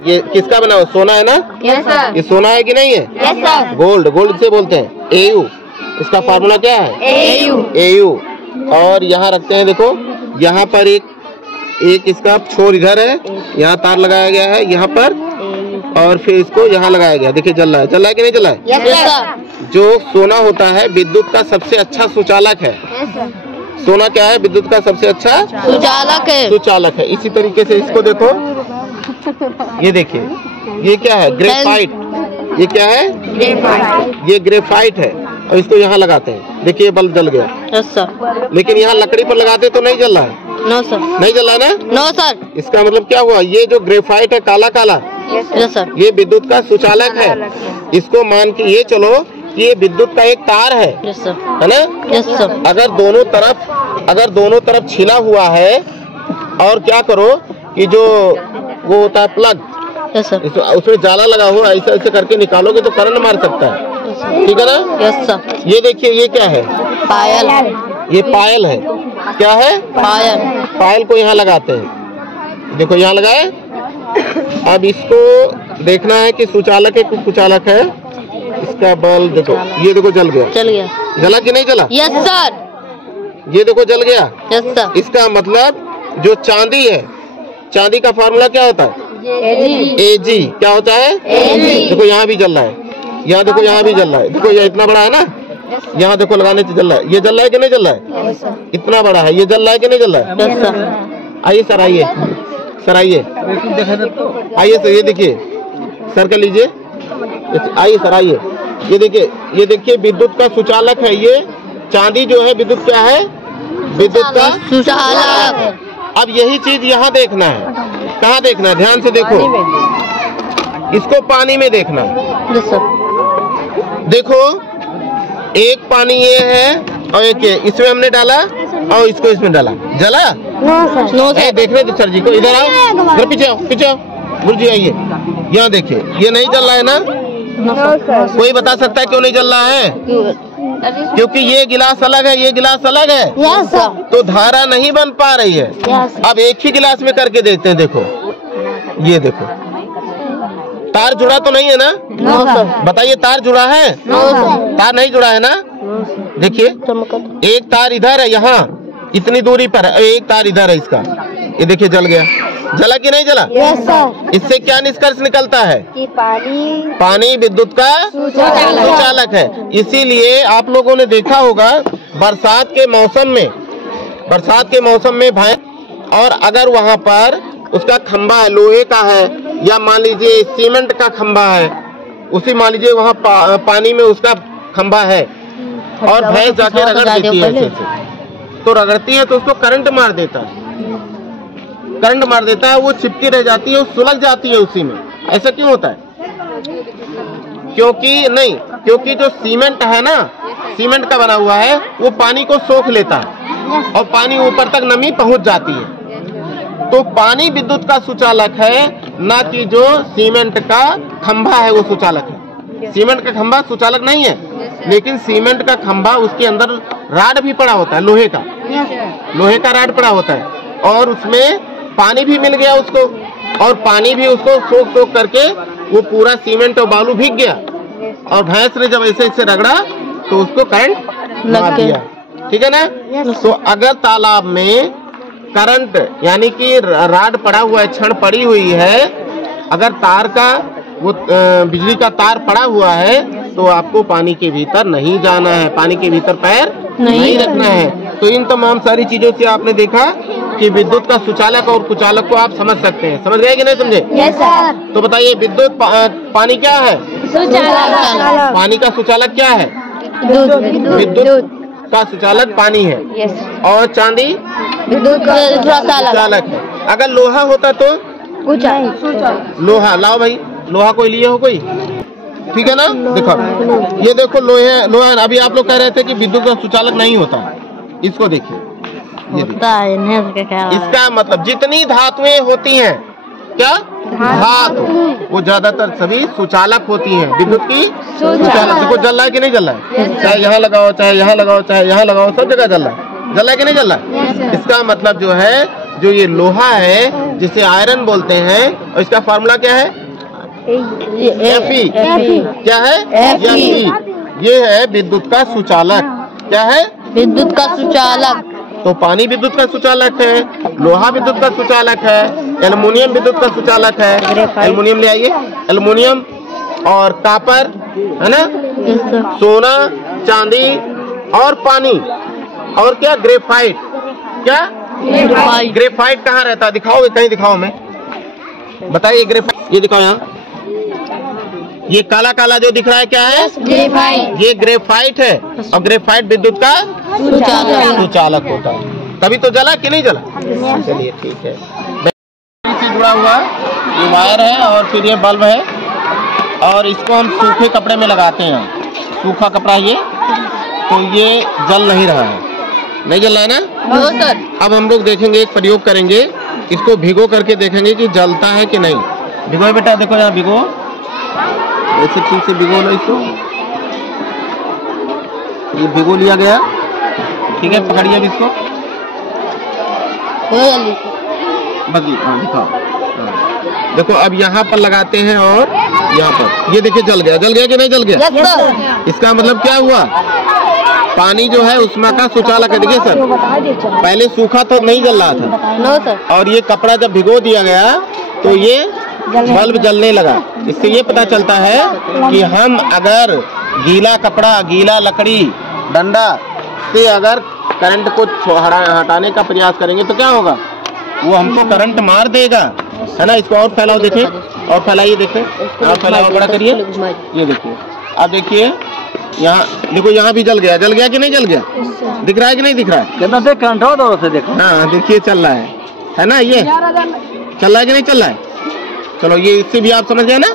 ये किसका बना हुआ? सोना है ना? Yes sir. ये सोना है कि नहीं है? Yes sir. गोल्ड, गोल्ड से बोलते हैं एयू। इसका फार्मूला क्या है? एयू। एयू। और यहाँ रखते हैं, देखो यहाँ पर एक इसका छोर इधर है, यहाँ तार लगाया गया है यहाँ पर, और फिर इसको यहाँ लगाया गया। देखिए जल रहा है, जल रहा है कि नहीं जल रहा है? Yes sir. जो सोना होता है विद्युत का सबसे अच्छा सुचालक है। सोना क्या है? विद्युत का सबसे अच्छा सुचालक है। सुचालक है। इसी तरीके से इसको देखो, ये देखिए ये क्या है? ग्रेफाइट। ये क्या है? ग्रेफाइट। ये ग्रेफाइट है, और इसको यहाँ लगाते हैं। देखिए बल्ब जल गया। Yes sir. लेकिन यहाँ लकड़ी पर लगाते तो नहीं जल रहा है। No sir. नहीं जल रहा है ना? No sir. इसका मतलब क्या हुआ? ये जो ग्रेफाइट है काला काला, यस सर, ये विद्युत का सुचालक है। इसको मान के ये चलो कि ये विद्युत का एक तार है। Yes sir. है ना? Yes sir. अगर दोनों तरफ छिला हुआ है, और क्या करो कि जो वो होता है प्लग, यस सर। उसमें जाला लगा हुआ, ऐसे ऐसे करके निकालोगे तो करंट मार सकता है। ठीक है ना? Yes sir. ये देखिए ये क्या है? पायल। ये पायल है। क्या है? पायल। पायल को यहाँ लगाते हैं। देखो यहाँ लगाए। अब इसको देखना है कि सुचालक है कि कुचालक है। इसका बल्ब देखो, ये देखो जल गया। चल गया। जला कि नहीं जला? Yes sir. ये देखो जल गया। Yes sir. इसका मतलब जो चांदी है, चांदी का फार्मूला क्या होता है? एजी। क्या होता है? एजी। देखो यहाँ भी जल रहा है, यहाँ देखो यहाँ भी जल रहा है। देखो ये इतना बड़ा है ना, यहाँ देखो लगाने से जल रहा है। ये जल रहा है कि नहीं जल रहा है? इतना बड़ा है, ये जल रहा है कि नहीं जल रहा है? Yes sir. आइए सर, आइए सर, आइए आइए सर, ये देखिए सर कर लीजिए। आइए सर, आइए। ये देखिए विद्युत का सुचालक है ये चांदी। जो है विद्युत क्या है? विद्युत का सुचालक। अब यही चीज यहाँ देखना है। कहाँ देखना है? ध्यान से देखो, इसको पानी में देखना है। Yes sir. देखो एक पानी ये है और एक ये, इसमें हमने डाला और इसको इसमें डाला, जला? No sir. देखने दो सर जी को। इधर आओ, इधर पीछे आओ, पीछे आओ। गुरुजी आइए, यहाँ देखिए ये नहीं जल रहा है ना? कोई बता सकता है क्यों नहीं जल रहा है? क्योंकि ये गिलास अलग है, ये गिलास अलग है। Yes sir. तो धारा नहीं बन पा रही है। अब एक ही गिलास में करके देखते हैं। देखो ये देखो, तार जुड़ा तो नहीं है ना? No sir. बताइए तार जुड़ा है? No sir. तार नहीं जुड़ा है ना? देखिए एक तार इधर है, यहाँ इतनी दूरी पर है, एक तार इधर है इसका। ये देखिए जल गया। जला कि नहीं जला? Yes sir. इससे क्या निष्कर्ष निकलता है? कि पानी विद्युत का सुचालक है। इसीलिए आप लोगों ने देखा होगा बरसात के मौसम में भाई, और अगर वहाँ पर उसका खंबा है, लोहे का है, या मान लीजिए सीमेंट का खंबा है, उसी मान लीजिए वहाँ पानी में उसका खंबा है, और भैंस जाके रगड़ देती है ऐसे से, तो रगड़ती है तो उसको करंट मार देता है। करंट मार देता है, वो चिपकी रह जाती है, वो सुलग जाती है उसी में। ऐसा क्यों होता है? क्योंकि जो सीमेंट है ना, सीमेंट का बना हुआ है, वो पानी को सोख लेता है और पानी ऊपर तक नमी पहुंच जाती है। तो पानी विद्युत का सुचालक है, ना कि जो सीमेंट का खंभा है वो सुचालक है। सीमेंट का खंभा सुचालक नहीं है, लेकिन सीमेंट का खंभा उसके अंदर राड भी पड़ा होता है, लोहे का राड पड़ा होता है, और उसमें पानी भी मिल गया उसको, और पानी भी उसको सोख करके वो पूरा सीमेंट और बालू भीग गया, और भैंस ने जब ऐसे ऐसे रगड़ा तो उसको करंट लग गया। ठीक है ना? तो अगर तालाब में करंट यानी कि राड पड़ा हुआ है, छड़ पड़ी हुई है, अगर तार का वो बिजली का तार पड़ा हुआ है, तो आपको पानी के भीतर नहीं जाना है, पानी के भीतर पैर नहीं रखना है। तो इन तमाम सारी चीजों से आपने देखा कि विद्युत का सुचालक और कुचालक को आप समझ सकते हैं। समझ गए कि नहीं समझे? Yes sir. तो बताइए विद्युत पानी क्या है? सुचालक। पानी का सुचालक क्या है? विद्युत का सुचालक पानी है। यस। और चांदी विद्युत का सुचालक है। अगर लोहा होता तो लोहा लाओ भाई, लोहा कोई लिए हो कोई? ठीक है ना? देखो ये देखो लोहा। अभी आप लोग कह रहे थे कि विद्युत का सुचालक नहीं होता, इसको देखिए, इसका मतलब जितनी धातुएं होती हैं, क्या धातु, वो ज्यादातर सभी सुचालक होती हैं, विद्युत की सुचालक। देखो जल रहा है कि नहीं जल रहा है? चाहे यहाँ लगाओ, चाहे यहाँ लगाओ, चाहे यहाँ लगाओ, सब जगह जल रहा है कि नहीं जल रहा है? इसका मतलब जो है, जो ये लोहा है जिसे आयरन बोलते हैं, और इसका फार्मूला क्या है? Fe। क्या है? Fe। ये है विद्युत का सुचालक। क्या है? विद्युत का सुचालक। तो पानी विद्युत का सुचालक है, लोहा विद्युत का सुचालक है, एल्युमिनियम विद्युत का सुचालक है। एल्युमिनियम ले आइए। एल्युमिनियम और कॉपर है ना, सोना, चांदी और पानी, और क्या? ग्रेफाइट। क्या? ग्रेफाइट कहाँ रहता है? दिखाओ, कहीं दिखाओ, मैं बताइए। ग्रेफाइट ये दिखाओ यहाँ, ये काला काला जो दिख रहा है क्या है? ग्रेफाइट। ये ग्रेफाइट है, और ग्रेफाइट विद्युत का सुचालक होता है। तभी तो जला कि नहीं जला? चलिए ठीक है। से जुड़ा हुआ ये वायर है, और फिर ये बल्ब है, और इसको हम सूखे कपड़े में लगाते हैं। सूखा कपड़ा ये, तो ये जल नहीं रहा है, नहीं जल रहा है ना? No sir. अब हम लोग देखेंगे, एक प्रयोग करेंगे, इसको भिगो करके देखेंगे कि जलता है कि नहीं। भिगो बेटा, देखो यहाँ भिगो, ऐसे ठीक से भिगो लो इसको। ये भिगो लिया गया, ठीक है। पकड़िए अब इसको, बस ये दिखाओ। देखो अब यहाँ पर लगाते हैं, और यहाँ पर ये देखिए जल गया। जल गया कि नहीं जल गया? इसका मतलब क्या हुआ? पानी जो है उष्मा का सुचालक है। देखिए सर, पहले सूखा तो नहीं जल रहा था। No sir. और ये कपड़ा जब भिगो दिया गया तो ये बल्ब जलने लगा। इससे ये पता चलता है कि हम अगर गीला कपड़ा, गीला लकड़ी, डंडा से अगर करंट को हटाने का प्रयास करेंगे तो क्या होगा? वो हमको करंट मार देगा, है ना। इसको और फैलाओ, देखिए, और फैलाइए, देखिए, और फैलाओ, बड़ा करिए। ये देखिए, अब देखिए यहाँ, देखो यहाँ भी जल गया। जल गया कि नहीं जल गया? दिख रहा है कि नहीं दिख रहा है? कितना से करंट हो, दो से देखो। हाँ देखिए चल रहा है ना, ये चल रहा है कि नहीं चल रहा है? चलो ये इससे भी आप समझ गए ना।